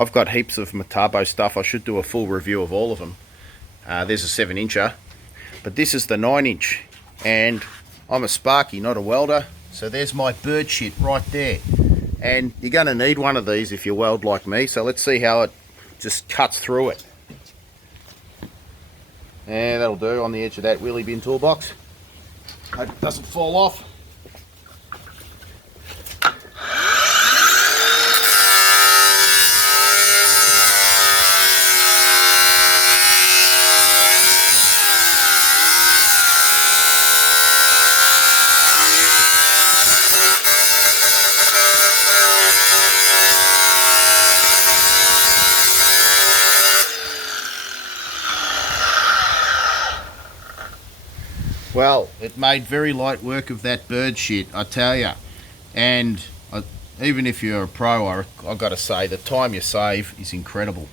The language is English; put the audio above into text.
I've got heaps of Metabo stuff. I should do a full review of all of them. There's a 7-incher, but this is the 9-inch, and I'm a sparky, not a welder, so there's my bird shit right there. And you're going to need one of these if you weld like me, so let's see how it just cuts through it. And that'll do on the edge of that wheelie bin toolbox. Hope it doesn't fall off. Well, it made very light work of that bird shit, I tell ya. And even if you're a pro, I've got to say, the time you save is incredible.